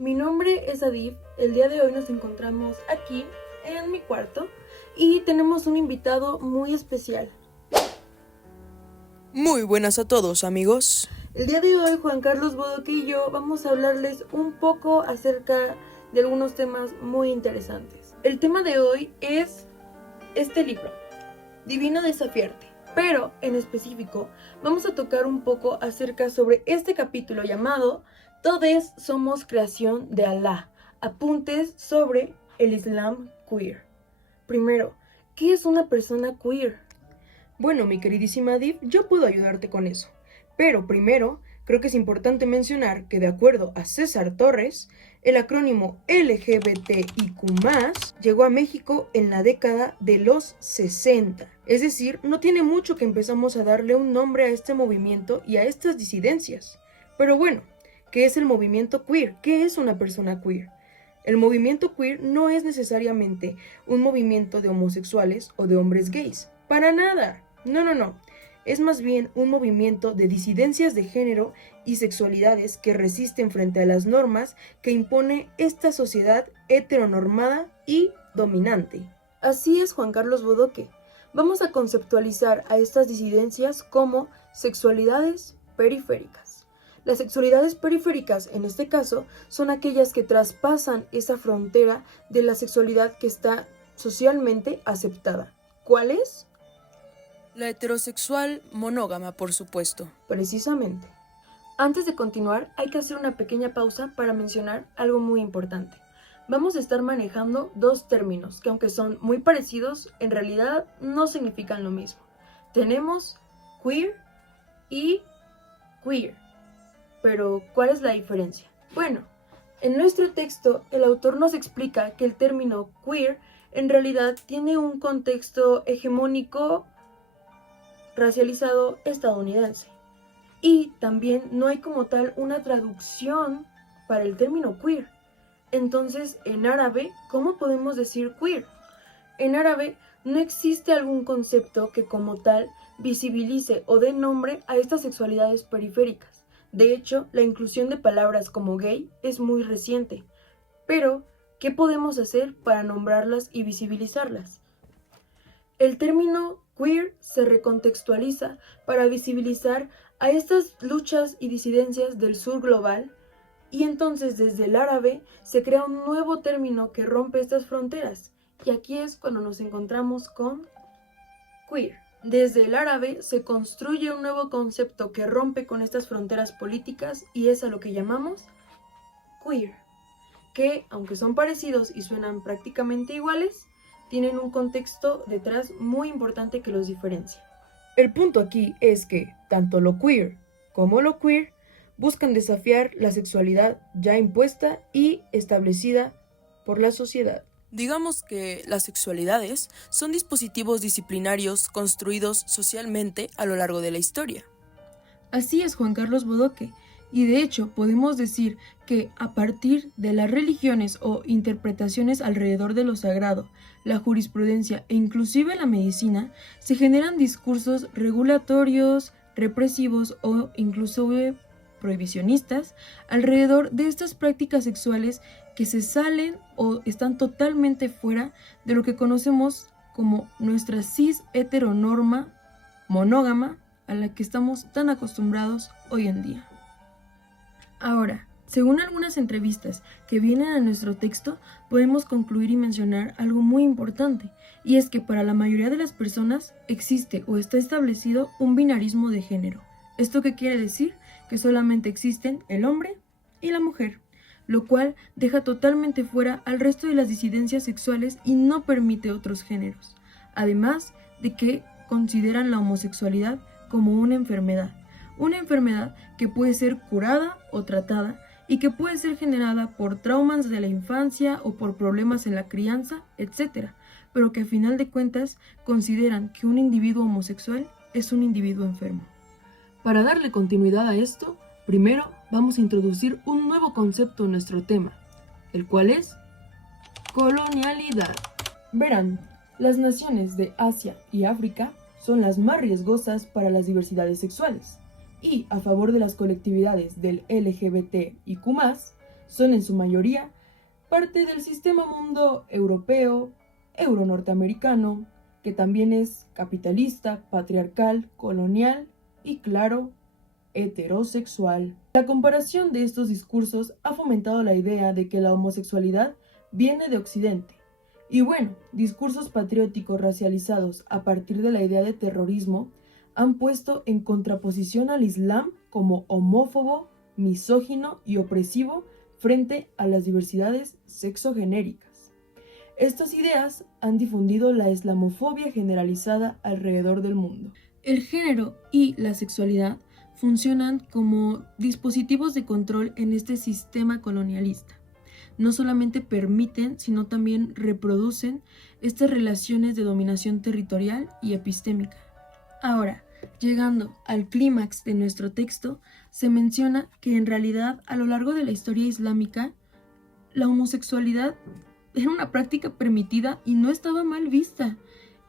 Mi nombre es Adif. El día de hoy nos encontramos aquí en mi cuarto y tenemos un invitado muy especial. Muy buenas a todos, amigos. El día de hoy Juan Carlos Bodoque y yo vamos a hablarles un poco acerca de algunos temas muy interesantes. El tema de hoy es este libro, Divino Desafiarte. Pero, en específico, vamos a tocar un poco acerca sobre este capítulo llamado Todos somos creación de Alá. Apuntes sobre el Islam queer. Primero, ¿qué es una persona queer? Bueno, mi queridísima Div, yo puedo ayudarte con eso. Pero primero, creo que es importante mencionar que de acuerdo a César Torres, el acrónimo LGBTIQ+, llegó a México en la década de los 60. Es decir, no tiene mucho que empezamos a darle un nombre a este movimiento y a estas disidencias. Pero bueno, ¿qué es el movimiento queer? ¿Qué es una persona queer? El movimiento queer no es necesariamente un movimiento de homosexuales o de hombres gays. ¡Para nada! No. Es más bien un movimiento de disidencias de género y sexualidades que resisten frente a las normas que impone esta sociedad heteronormada y dominante. Así es, Juan Carlos Bodoque. Vamos a conceptualizar a estas disidencias como sexualidades periféricas. Las sexualidades periféricas, en este caso, son aquellas que traspasan esa frontera de la sexualidad que está socialmente aceptada. ¿Cuál es? La heterosexual monógama, por supuesto. Precisamente. Antes de continuar, hay que hacer una pequeña pausa para mencionar algo muy importante. Vamos a estar manejando dos términos que, aunque son muy parecidos, en realidad no significan lo mismo. Tenemos queer y queer. Pero, ¿cuál es la diferencia? Bueno, en nuestro texto, el autor nos explica que el término queer en realidad tiene un contexto hegemónico racializado estadounidense. Y también no hay como tal una traducción para el término queer. Entonces, en árabe, ¿cómo podemos decir queer? En árabe no existe algún concepto que como tal visibilice o dé nombre a estas sexualidades periféricas. De hecho, la inclusión de palabras como gay es muy reciente. Pero, ¿qué podemos hacer para nombrarlas y visibilizarlas? El término queer se recontextualiza para visibilizar a estas luchas y disidencias del sur global, y entonces desde el árabe se crea un nuevo término que rompe estas fronteras, y aquí es cuando nos encontramos con queer. Desde el árabe se construye un nuevo concepto que rompe con estas fronteras políticas y es a lo que llamamos queer, que aunque son parecidos y suenan prácticamente iguales, tienen un contexto detrás muy importante que los diferencia. El punto aquí es que tanto lo queer como lo queer buscan desafiar la sexualidad ya impuesta y establecida por la sociedad. Digamos que las sexualidades son dispositivos disciplinarios construidos socialmente a lo largo de la historia. Así es, Juan Carlos Bodoque, y de hecho podemos decir que a partir de las religiones o interpretaciones alrededor de lo sagrado, la jurisprudencia e inclusive la medicina, se generan discursos regulatorios, represivos o inclusive prohibicionistas alrededor de estas prácticas sexuales que se salen o están totalmente fuera de lo que conocemos como nuestra cis heteronorma monógama a la que estamos tan acostumbrados hoy en día. Ahora, según algunas entrevistas que vienen a nuestro texto, podemos concluir y mencionar algo muy importante, y es que para la mayoría de las personas existe o está establecido un binarismo de género. ¿Esto qué quiere decir? Que solamente existen el hombre y la mujer, lo cual deja totalmente fuera al resto de las disidencias sexuales y no permite otros géneros, además de que consideran la homosexualidad como una enfermedad que puede ser curada o tratada y que puede ser generada por traumas de la infancia o por problemas en la crianza, etc., pero que a final de cuentas consideran que un individuo homosexual es un individuo enfermo. Para darle continuidad a esto, primero vamos a introducir un nuevo concepto en nuestro tema, el cual es colonialidad. Verán, las naciones de Asia y África son las más riesgosas para las diversidades sexuales, y a favor de las colectividades del LGBTIQ+, son en su mayoría parte del sistema mundo europeo, euro-norteamericano, que también es capitalista, patriarcal, colonial y, claro, heterosexual. La comparación de estos discursos ha fomentado la idea de que la homosexualidad viene de Occidente. Y bueno, discursos patrióticos racializados a partir de la idea de terrorismo han puesto en contraposición al Islam como homófobo, misógino y opresivo frente a las diversidades sexogenéricas. Estas ideas han difundido la islamofobia generalizada alrededor del mundo. El género y la sexualidad funcionan como dispositivos de control en este sistema colonialista. No solamente permiten, sino también reproducen estas relaciones de dominación territorial y epistémica. Ahora, llegando al clímax de nuestro texto, se menciona que en realidad a lo largo de la historia islámica, la homosexualidad era una práctica permitida y no estaba mal vista.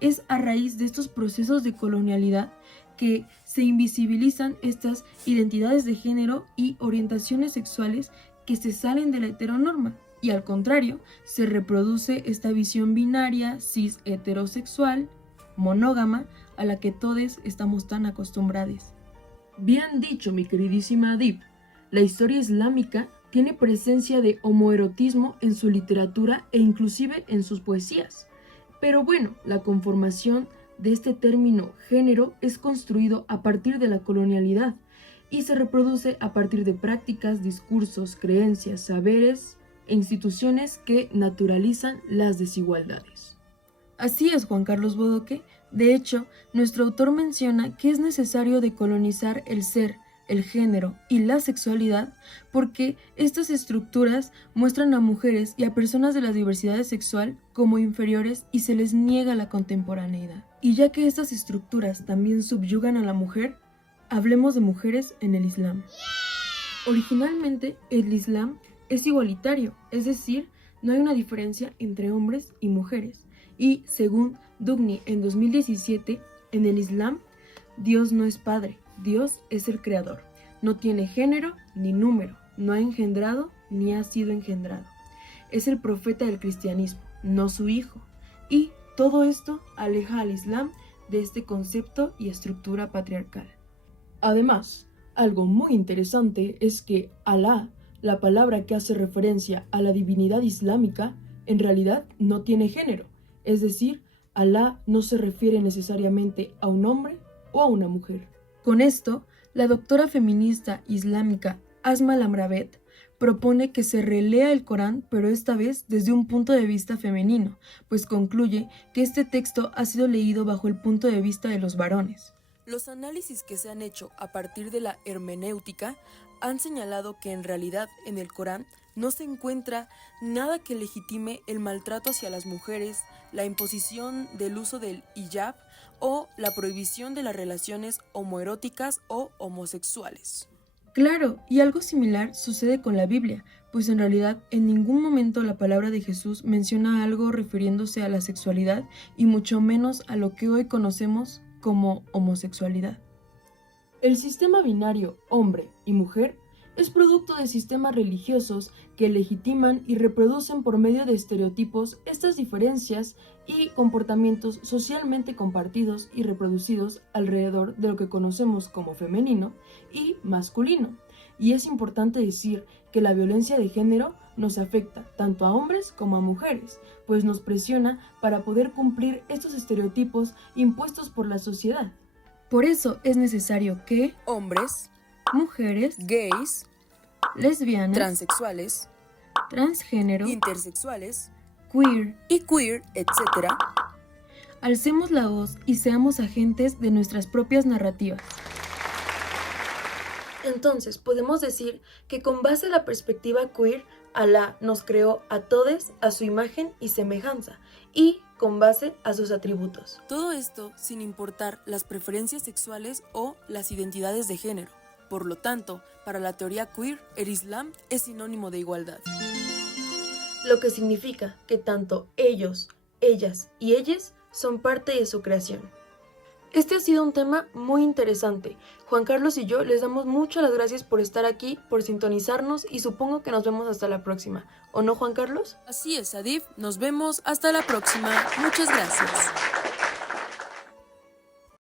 Es a raíz de estos procesos de colonialidad que se invisibilizan estas identidades de género y orientaciones sexuales que se salen de la heteronorma, y al contrario, se reproduce esta visión binaria, cis heterosexual, monógama, a la que todos estamos tan acostumbrados. Bien dicho, mi queridísima Adib, la historia islámica tiene presencia de homoerotismo en su literatura e inclusive en sus poesías. Pero bueno, la conformación de este término género es construido a partir de la colonialidad y se reproduce a partir de prácticas, discursos, creencias, saberes e instituciones que naturalizan las desigualdades. Así es, Juan Carlos Bodoque. De hecho, nuestro autor menciona que es necesario decolonizar el ser, el género y la sexualidad porque estas estructuras muestran a mujeres y a personas de la diversidad sexual como inferiores y se les niega la contemporaneidad. Y ya que estas estructuras también subyugan a la mujer, hablemos de mujeres en el Islam. Originalmente, el Islam es igualitario, es decir, no hay una diferencia entre hombres y mujeres. Y según Dugni en 2017, en el Islam, Dios no es padre, Dios es el creador. No tiene género ni número, no ha engendrado ni ha sido engendrado. Es el profeta del cristianismo, no su hijo. Y todo esto aleja al Islam de este concepto y estructura patriarcal. Además, algo muy interesante es que Alá, la palabra que hace referencia a la divinidad islámica, en realidad no tiene género. Es decir, Alá no se refiere necesariamente a un hombre o a una mujer. Con esto, la doctora feminista islámica Asma Lamravet propone que se relea el Corán, pero esta vez desde un punto de vista femenino, pues concluye que este texto ha sido leído bajo el punto de vista de los varones. Los análisis que se han hecho a partir de la hermenéutica han señalado que en realidad en el Corán no se encuentra nada que legitime el maltrato hacia las mujeres, la imposición del uso del hijab o la prohibición de las relaciones homoeróticas o homosexuales. Claro, y algo similar sucede con la Biblia, pues en realidad en ningún momento la palabra de Jesús menciona algo refiriéndose a la sexualidad y mucho menos a lo que hoy conocemos como homosexualidad. El sistema binario hombre y mujer es producto de sistemas religiosos que legitiman y reproducen por medio de estereotipos estas diferencias y comportamientos socialmente compartidos y reproducidos alrededor de lo que conocemos como femenino y masculino. Y es importante decir que la violencia de género nos afecta tanto a hombres como a mujeres, pues nos presiona para poder cumplir estos estereotipos impuestos por la sociedad. Por eso es necesario que hombres, mujeres, gays, lesbianas, transexuales, transgénero, intersexuales, queer y queer, etc., alcemos la voz y seamos agentes de nuestras propias narrativas. Entonces, podemos decir que con base a la perspectiva queer, Alá nos creó a todos a su imagen y semejanza, y con base a sus atributos. Todo esto sin importar las preferencias sexuales o las identidades de género. Por lo tanto, para la teoría queer, el Islam es sinónimo de igualdad. Lo que significa que tanto ellos, ellas y ellas son parte de su creación. Este ha sido un tema muy interesante. Juan Carlos y yo les damos muchas las gracias por estar aquí, por sintonizarnos y supongo que nos vemos hasta la próxima. ¿O no, Juan Carlos? Así es, Adif. Nos vemos hasta la próxima. Muchas gracias.